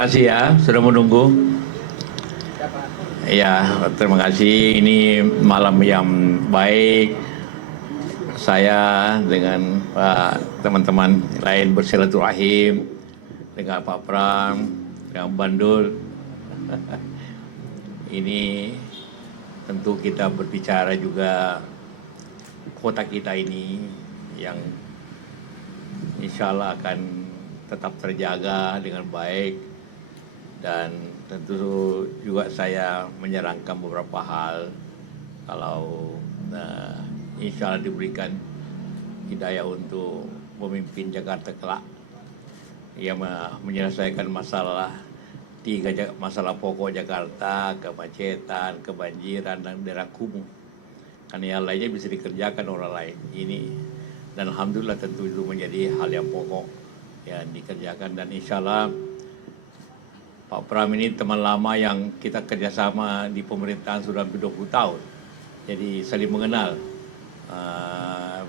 Terima kasih ya, sudah menunggu. Ya, terima kasih. Ini malam yang baik. Saya dengan teman-teman lain bersilaturahim dengan Pak Pram, dengan Bandul. Ini tentu kita berbicara juga kota kita ini yang insya Allah akan tetap terjaga dengan baik, dan tentu juga saya menyarankan beberapa hal kalau insya Allah diberikan hidayah untuk memimpin Jakarta kelak yang menyelesaikan masalah pokok Jakarta, kemacetan, kebanjiran, dan daerah kumuh. Karena yang lainnya bisa dikerjakan orang lain. Ini dan alhamdulillah tentu itu menjadi hal yang pokok yang dikerjakan, dan insya Allah Pak Pram ini teman lama yang kita kerjasama di pemerintahan sudah 20 tahun. Jadi saling mengenal.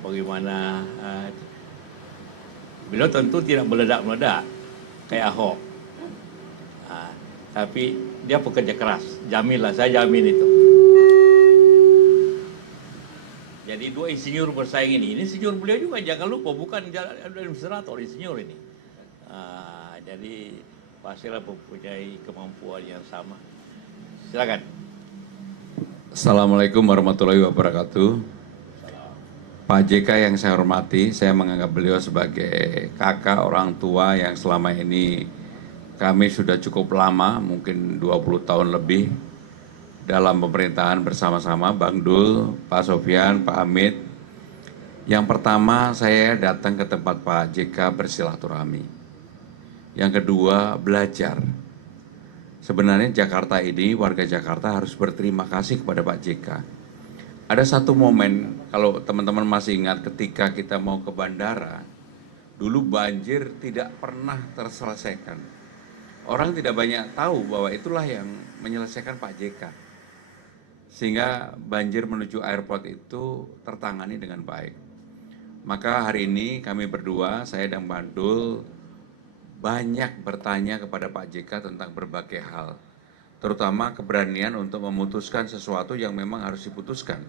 Bagaimana beliau tentu tidak meledak-meledak kayak Ahok. Tapi dia pekerja keras. Jaminlah, saya jamin itu. Jadi dua insinyur bersaing ini insinyur beliau juga, jangan lupa, bukan administrator, insinyur ini. Jadi pastilah mempunyai kemampuan yang sama. Silakan. Assalamualaikum warahmatullahi wabarakatuh. Pak JK yang saya hormati, saya menganggap beliau sebagai kakak orang tua yang selama ini kami sudah cukup lama, mungkin 20 tahun lebih dalam pemerintahan bersama-sama, Bang Dul, Pak Sofyan, Pak Hamid. Yang pertama, saya datang ke tempat Pak JK bersilaturahmi. Yang kedua, belajar. Sebenarnya Jakarta ini, warga Jakarta harus berterima kasih kepada Pak JK. Ada satu momen, kalau teman-teman masih ingat, ketika kita mau ke bandara, dulu banjir tidak pernah terselesaikan. Orang tidak banyak tahu bahwa itulah yang menyelesaikan Pak JK. Sehingga banjir menuju airport itu tertangani dengan baik. Maka hari ini kami berdua, saya dan Bandul, banyak bertanya kepada Pak JK tentang berbagai hal, terutama keberanian untuk memutuskan sesuatu yang memang harus diputuskan.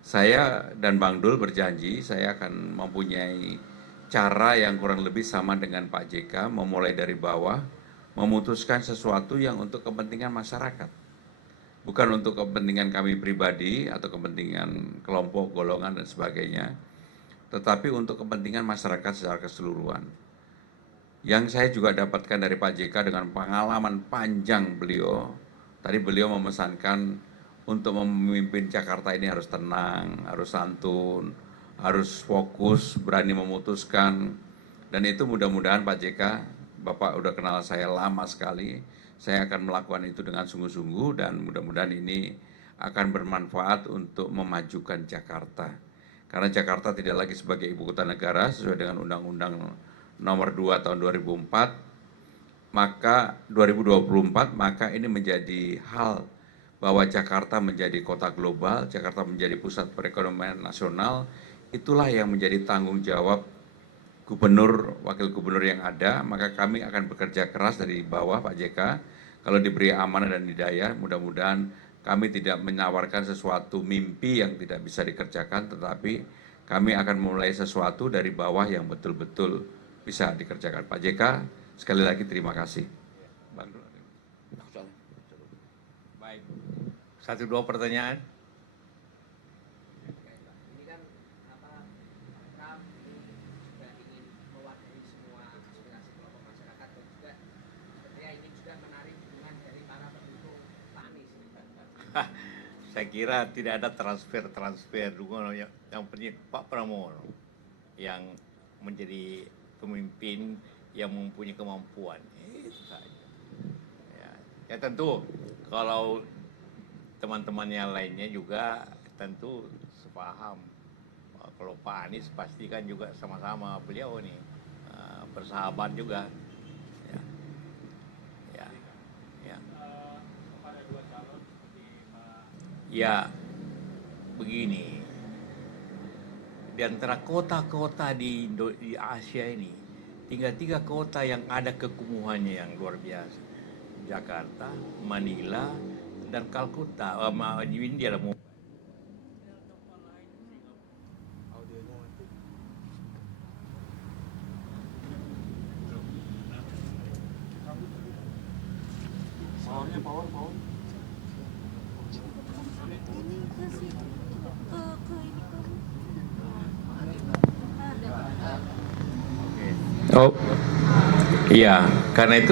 Saya dan Bang Dul berjanji saya akan mempunyai cara yang kurang lebih sama dengan Pak JK, memulai dari bawah, memutuskan sesuatu yang untuk kepentingan masyarakat. Bukan untuk kepentingan kami pribadi atau kepentingan kelompok, golongan, dan sebagainya, tetapi untuk kepentingan masyarakat secara keseluruhan. Yang saya juga dapatkan dari Pak JK dengan pengalaman panjang beliau, tadi beliau memesankan untuk memimpin Jakarta ini harus tenang, harus santun, harus fokus, berani memutuskan. Dan itu mudah-mudahan Pak JK, Bapak udah kenal saya lama sekali, saya akan melakukan itu dengan sungguh-sungguh, dan mudah-mudahan ini akan bermanfaat untuk memajukan Jakarta. Karena Jakarta tidak lagi sebagai ibu kota negara sesuai dengan Undang-Undang Nomor 2 tahun 2004, maka 2024, maka ini menjadi hal bahwa Jakarta menjadi kota global, Jakarta menjadi pusat perekonomian nasional. Itulah yang menjadi tanggung jawab gubernur, wakil gubernur yang ada. Maka kami akan bekerja keras dari bawah Pak JK. Kalau diberi amanah dan hidayah, mudah-mudahan kami tidak menawarkan sesuatu mimpi yang tidak bisa dikerjakan, tetapi kami akan memulai sesuatu dari bawah yang betul-betul bisa dikerjakan. Pak JK, sekali lagi terima kasih. Bang. Baik. 1-2 pertanyaan. Ini kan Pram ini juga ingin mewadahi semua aspirasi kelompok masyarakat, dan juga sebenarnya ingin juga menarik dukungan dari para pendukung Pak Anies. Saya kira tidak ada transfer dukungan, yang penting Pak Pramono yang menjadi pemimpin yang mempunyai kemampuan, itu saja. Ya tentu kalau teman-teman yang lainnya juga tentu sepaham. Kalau Pak Anies pastikan juga sama-sama beliau nih bersahabat juga. Ya, ya, ya. Ya, begini. Di antara kota-kota di Asia ini tinggal 3 kota yang ada kekumuhannya yang luar biasa. Jakarta, Manila, dan Kalkutta. India lah. Oh, iya, karena itu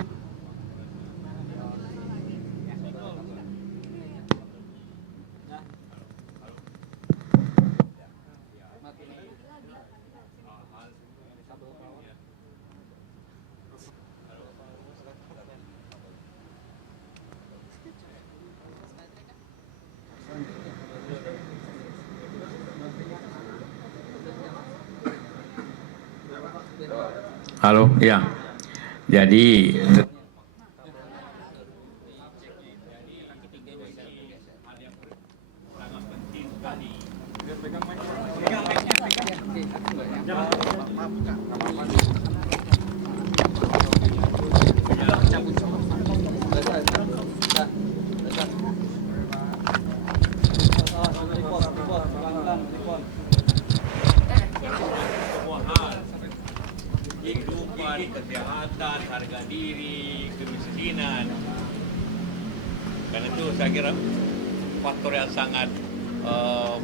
halo, ya. Jadi kehidupan, kesehatan, harga diri, kemiskinan. Karena itu saya kira faktor yang sangat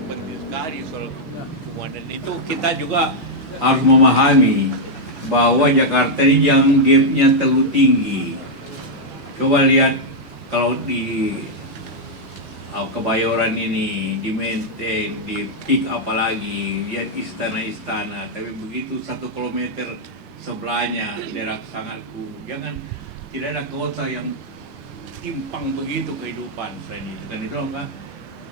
penting sekali soal hubungan. Dan itu kita juga harus memahami bahwa Jakarta ini yang gapnya terlalu tinggi. Coba lihat kalau di Kebayoran ini, di Menteng, di Pik apalagi, lihat istana-istana. Tapi begitu 1 kilometer sebelahnya daerah sangat kumuh. Jangan, tidak ada kota yang timpang begitu kehidupan selain itu. Dan itu apa?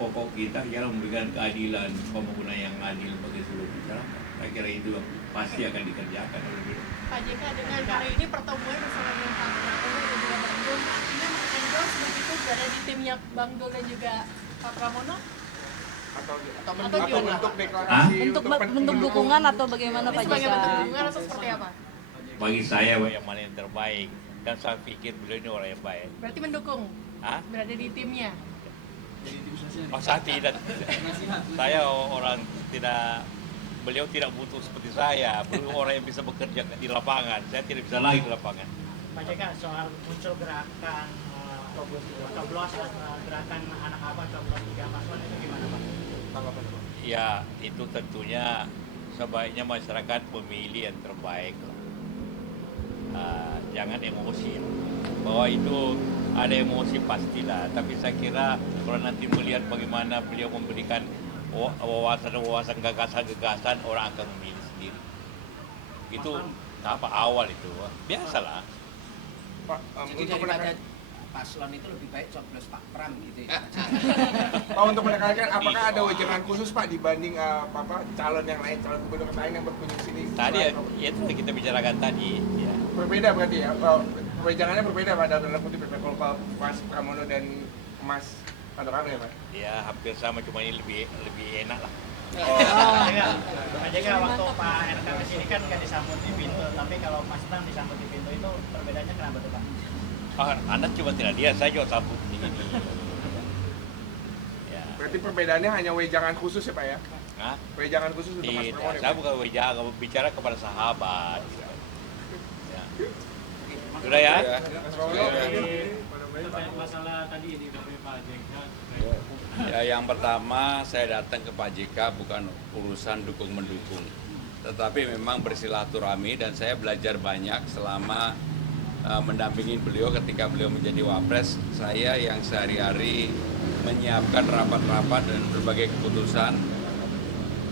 Pokok kita ialah memberikan keadilan, pembangunan yang adil bagi seluruh masyarakat. Saya kira itu pasti akan dikerjakan oleh beliau. Pak JK dengan kali ini pertemuan bersama dengan Pak Prabowo dan juga Bang Dul, artinya endorse begitu berada di timnya Bang Dul dan juga Pak Pramono? Atau gimana? bentuk deklarasi bentuk dukungan atau bagaimana Ini Pak sebagai JK? bentuk dukungan atau seperti apa? Bagi saya yang mana yang terbaik, dan saya pikir beliau ini orang yang baik. Berarti mendukung berada di timnya? Masa tidak? Saya orang tidak, beliau tidak butuh seperti saya. Beliau orang yang bisa bekerja di lapangan. Saya tidak bisa lagi di lapangan. Pak JK, soal muncul gerakan coblos gerakan anak abang coblos 3 paslon itu gimana Pak? Ya, itu tentunya sebaiknya masyarakat memilih yang terbaik. Jangan emosi. Bahwa itu ada emosi pastilah. Tapi saya kira kalau nanti melihat bagaimana beliau memberikan wawasan-wawasan, gagasan-gagasan, orang akan memilih sendiri. Itu apa awal itu? Biasalah. Pak, Jadi untuk daripada menekan, paslon itu lebih baik coblos Pak Pram gitu ya. Pak, untuk menekankan apakah ada wejangan khusus Pak dibanding calon yang lain, calon gubernur lain yang berkunjung sini? Tadi ya itu kita bicarakan tadi. Ya. Berbeda berarti ya? Wejangannya berbeda Pak dalam kutip kalau Mas Pramono dan Mas Pandokan ya Pak? Ya hampir sama, cuma ini lebih enak lah. Pak JK, waktu Pak RK kesini kan nggak disambut di pintu, tapi kalau Mas Pram disambut di pintu itu perbedaannya kenapa tuh Pak? Anda cuma tidak lihat, saya juga sambut di sini. Ya. Berarti perbedaannya hanya wejangan khusus ya Pak ya? Hah? Wejangan khusus untuk Mas Tidak, Pramono ya saya Pak? bukan bicara kepada sahabat. Ya. Sudah ya? Mas Pramono? Terkait masalah tadi di Pak JK. Ya, yang pertama saya datang ke Pak JK bukan urusan dukung-mendukung, tetapi memang bersilaturahmi dan saya belajar banyak selama mendampingi beliau ketika beliau menjadi wapres. Saya yang sehari-hari menyiapkan rapat-rapat dan berbagai keputusan,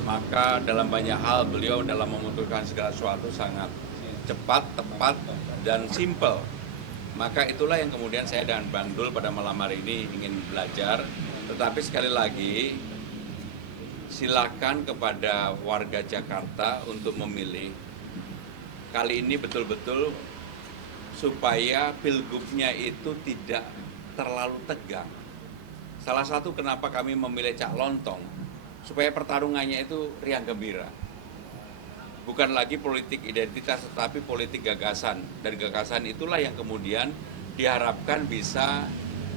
maka dalam banyak hal beliau dalam memutuskan segala sesuatu sangat cepat, tepat, dan simpel. Maka itulah yang kemudian saya dan Bang Dul pada malam hari ini ingin belajar. Tetapi sekali lagi, silakan kepada warga Jakarta untuk memilih. Kali ini betul-betul supaya pilgubnya itu tidak terlalu tegang. Salah satu kenapa kami memilih Cak Lontong, supaya pertarungannya itu riang gembira. bukan lagi politik identitas tetapi politik gagasan. Dan gagasan itulah yang kemudian diharapkan bisa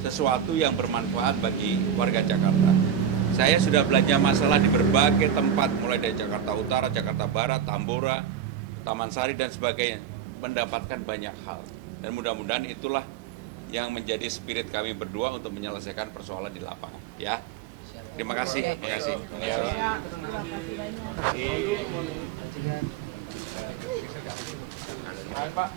sesuatu yang bermanfaat bagi warga Jakarta. Saya sudah belanja masalah di berbagai tempat, mulai dari Jakarta Utara, Jakarta Barat, Tambora, Taman Sari dan sebagainya, mendapatkan banyak hal. Dan mudah-mudahan itulah yang menjadi spirit kami berdua untuk menyelesaikan persoalan di lapangan. Ya, terima kasih. Terima kasih. Pak.